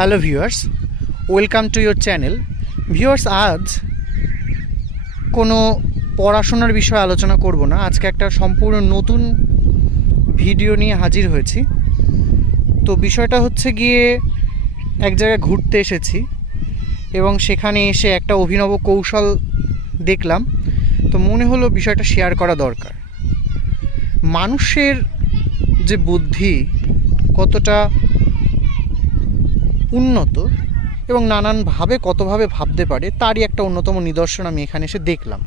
Hello viewers, welcome to your channel. Viewers, আজ কোনো পড়াশোনার বিষয়ে আলোচনা করব না। আজকে একটা সম্পূর্ণ নতুন ভিডিও নিয়ে হাজির হয়েছি। তো বিষয়টা হচ্ছে গিয়ে এক জায়গায় ঘুরতে এসেছি এবং সেখানে এসে একটা অভিনব কৌশল দেখলাম। তো মনে হলো বিষয়টা শেয়ার করা দরকার। মানুষের যে বুদ্ধি কতটা উন্নত এবং নানানভাবে কতভাবে ভাবতে পারে তারই একটা অন্যতম নিদর্শন আমি এখানে এসে দেখলাম।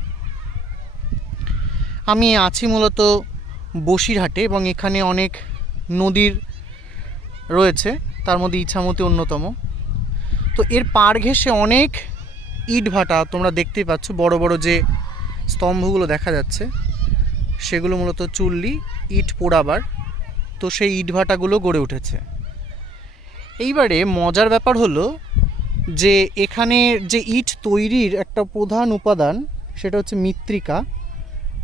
আমি আছি মূলত বসিরহাটে এবং এখানে অনেক নদীর রয়েছে, তার মধ্যে ইছামতি অন্যতম। তো এর পাড় ঘেঁষে অনেক ইট ভাটা তোমরা দেখতেই পাচ্ছ, বড় বড় যে স্তম্ভগুলো দেখা যাচ্ছে সেগুলো মূলত চুল্লি ইট পোড়াবার। তো সেই ইট ভাটাগুলো গড়ে উঠেছে। এইবারে মজার ব্যাপার হলো যে এখানে যে ইট তৈরির একটা প্রধান উপাদান সেটা হচ্ছে মৃত্তিকা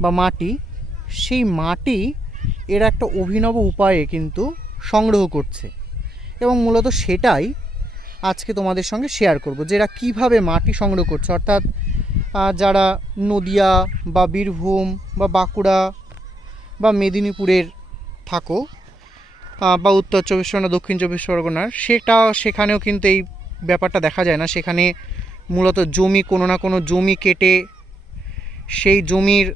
বা মাটি। সেই মাটি এরা একটা অভিনব উপায়ে কিন্তু সংগ্রহ করছে এবং মূলত সেটাই আজকে তোমাদের সঙ্গে শেয়ার করব, যে এরা কীভাবে মাটি সংগ্রহ করছে। অর্থাৎ যারা নদিয়া বা বীরভূম বা বাঁকুড়া বা মেদিনীপুরের থাকো বা উত্তর চব্বিশ পরগনা দক্ষিণ চব্বিশ পরগনার, সেখানেও কিন্তু এই ব্যাপারটা দেখা যায় না। সেখানে মূলত জমি, কোনো না কোনো জমি কেটে সেই জমির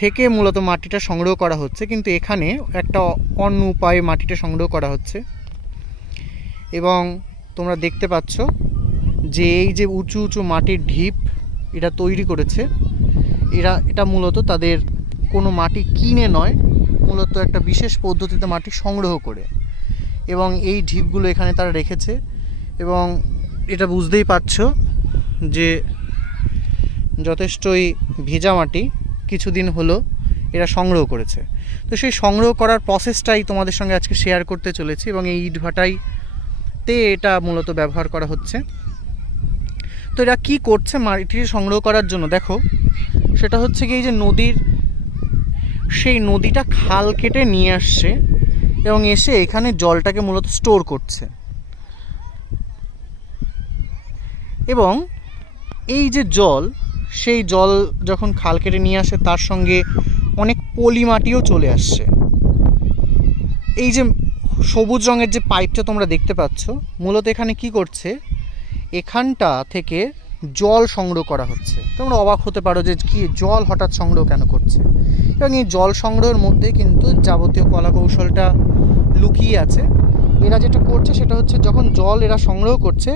থেকে মূলত মাটিটা সংগ্রহ করা হচ্ছে, কিন্তু এখানে একটা অন্য উপায়ে মাটিটা সংগ্রহ করা হচ্ছে। এবং তোমরা দেখতে পাচ্ছ যে এই যে উঁচু উঁচু মাটির ঢিপ এটা তৈরি করেছে এটা মূলত তাদের কোনো মাটি কিনে নয়, মূলত একটা বিশেষ পদ্ধতিতে মাটি সংগ্রহ করে। এবং এই ঢিপগুলো এখানে তারা রেখেছে এবং এটা বুঝতেই পারছ যে যথেষ্টই ভেজা মাটি কিছুদিন হলো এরা সংগ্রহ করেছে। তো সেই সংগ্রহ করার প্রসেসটাই তোমাদের সঙ্গে আজকে শেয়ার করতে চলেছি এবং এই ইট ভাটাইতে এটা মূলত ব্যবহার করা হচ্ছে। তো এরা কী করছে মাটি সংগ্রহ করার জন্য, দেখো সেটা হচ্ছে কি, এই যে সেই নদীটা খাল কেটে নিয়ে আসছে এবং এসে এখানে জলটাকে মূলত স্টোর করছে। এবং এই যে জল, সেই জল যখন খাল কেটে নিয়ে আসে তার সঙ্গে অনেক পলি মাটিও চলে আসছে। এই যে সবুজ রঙের যে পাইপটা তোমরা দেখতে পাচ্ছ, মূলত এখানে কি করছে, এখানটা থেকে জল সংগ্রহ করা হচ্ছে। তোমরা অবাক হতে পারো যে কি জল হঠাৎ সংগ্রহ কেন করছে, এবং এই জল সংগ্রহের মধ্যে কিন্তু যাবতীয় কলা কৌশলটা লুকিয়ে আছে। এরা যেটা করছে সেটা হচ্ছে, যখন জল এরা সংগ্রহ করছে,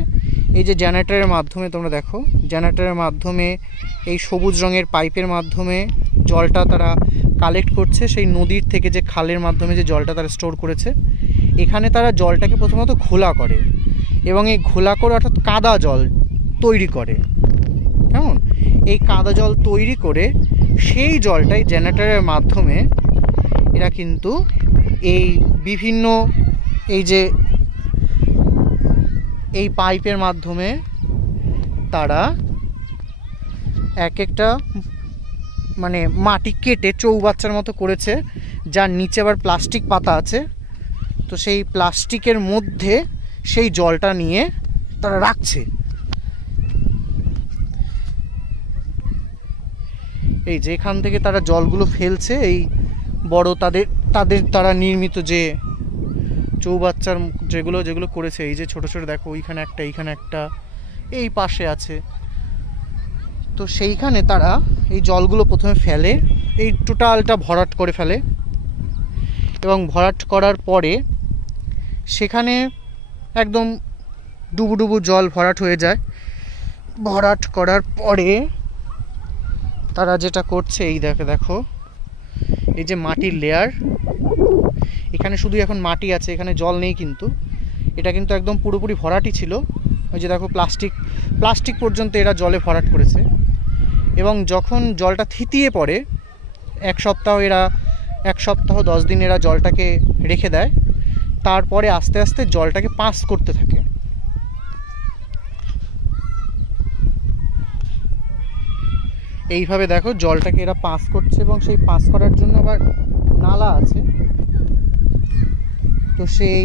এই যে জেনারেটরের মাধ্যমে তোমরা দেখো, জেনারেটরের মাধ্যমে এই সবুজ রঙের পাইপের মাধ্যমে জলটা তারা কালেক্ট করছে সেই নদীর থেকে, যে খালের মাধ্যমে যে জলটা তারা স্টোর করেছে। এখানে তারা জলটাকে প্রথমত ঘোলা করে এবং এই ঘোলা করে অর্থাৎ কাদা জল তৈরি করে। কেমন, এই কাদা জল তৈরি করে সেই জলটাই জেনারেটরের মাধ্যমে এরা কিন্তু এই বিভিন্ন এই পাইপের মাধ্যমে তারা এক একটা মানে মাটি কেটে চৌবাচ্চার মতো করেছে, যার নিচে আবার প্লাস্টিক পাতা আছে। তো সেই প্লাস্টিকের মধ্যে সেই জলটা নিয়ে তারা রাখছে। এই যে এখান থেকে তারা জলগুলো ফেলছে, এই বড় তারা নির্মিত যে চৌবাচ্চার যেগুলো করেছে, এই যে ছোট ছোট দেখো, ওইখানে একটা, এইখানে একটা, এই পাশে আছে। তো সেইখানে তারা এই জলগুলো প্রথমে ফেলে, এই টোটালটা ভরাট করে ফেলে এবং ভরাট করার পরে সেখানে একদম ডুবু জল ভরাট হয়ে যায়। ভরাট করার পরে তারা যেটা করছে, এই দেখো এই যে মাটির লেয়ার, এখানে শুধু এখন মাটি আছে, এখানে জল নেই, কিন্তু এটা কিন্তু একদম পুরোপুরি ভরাটই ছিল। ওই যে দেখো প্লাস্টিক পর্যন্ত এরা জলে ভরাট করেছে। এবং যখন জলটা থিতিয়ে পড়ে, এক সপ্তাহ 10 দিন এরা জলটাকে রেখে দেয়। তারপরে আস্তে আস্তে জলটাকে পাস করতে থাকে। এইভাবে দেখো জলটাকে এরা পাস করছে এবং সেই পাস করার জন্য আবার নালা আছে। তো সেই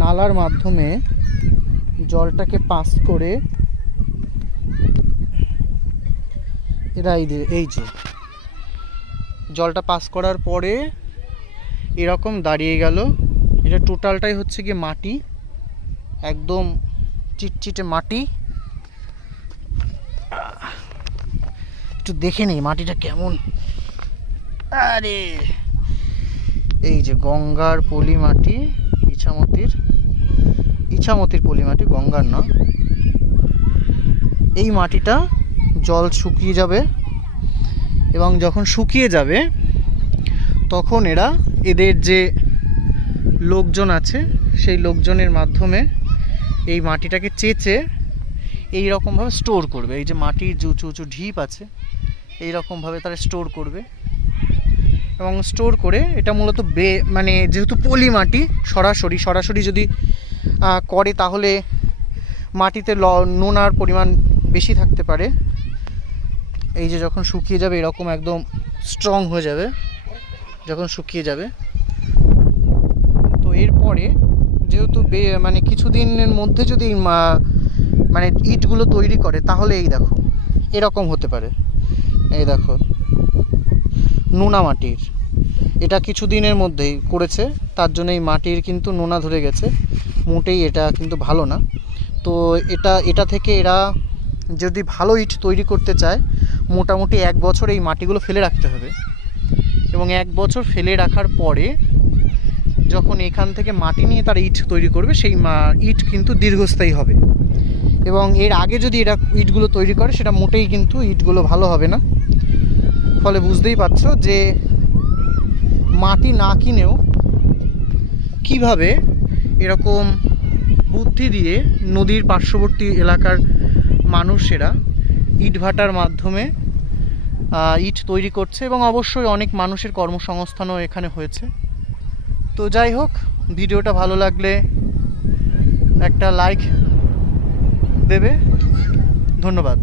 নালার মাধ্যমে জলটাকে পাস করে এরা এই যে জলটা পাস করার পরে এরকম দাঁড়িয়ে গেল। এটা টোটালটাই হচ্ছে গিয়ে মাটি, একদম চিটচিটে মাটি। একটু দেখে নেই মাটিটা কেমন। আরে এই যে গঙ্গার পলি মাটি, ইছামতির পলি মাটি, গঙ্গার না। এই মাটিটা জল শুকিয়ে যাবে এবং যখন শুকিয়ে যাবে তখন এদের যে লোকজন আছে সেই লোকজনের মাধ্যমে এই মাটিটাকে চেঁচে এই রকমভাবে স্টোর করবে। এই যে মাটির যে উঁচু উঁচু ঢিপ আছে এই রকমভাবে তারা স্টোর করবে এবং স্টোর করে এটা মূলত মানে যেহেতু পলি মাটি সরাসরি যদি করে তাহলে মাটিতে নোনার পরিমাণ বেশি থাকতে পারে। এই যে যখন শুকিয়ে যাবে এরকম একদম স্ট্রং হয়ে যাবে যখন শুকিয়ে যাবে, তো এরপরে যেহেতু মানে কিছুদিনের মধ্যে যদি মানে ইটগুলো তৈরি করে তাহলে এই দেখো এরকম হতে পারে। এই দেখো নোনা মাটির, এটা কিছুদিনের মধ্যেই করেছে, তার জন্য এই মাটির কিন্তু নোনা ধরে গেছে, মোটেই এটা কিন্তু ভালো না। তো এটা থেকে এরা যদি ভালো ইট তৈরি করতে চায় মোটামুটি 1 বছর এই মাটিগুলো ফেলে রাখতে হবে এবং 1 বছর ফেলে রাখার পরে যখন এখান থেকে মাটি নিয়ে তারা ইট তৈরি করবে সেই ইট কিন্তু দীর্ঘস্থায়ী হবে। এবং এর আগে যদি এরা ইটগুলো তৈরি করে সেটা মোটেই কিন্তু ইটগুলো ভালো হবে না। ফলে বুঝতেই পারছো যে মাটি না কিনেও কিভাবে এরকম বুদ্ধি দিয়ে নদীর পার্শ্ববর্তী এলাকার মানুষেরা ইটভাটার মাধ্যমে ইট তৈরি করছে এবং অবশ্যই অনেক মানুষের কর্মসংস্থানও এখানে হয়েছে। তো যাই হোক, ভিডিওটা ভালো লাগলে একটা লাইক দেবে। ধন্যবাদ।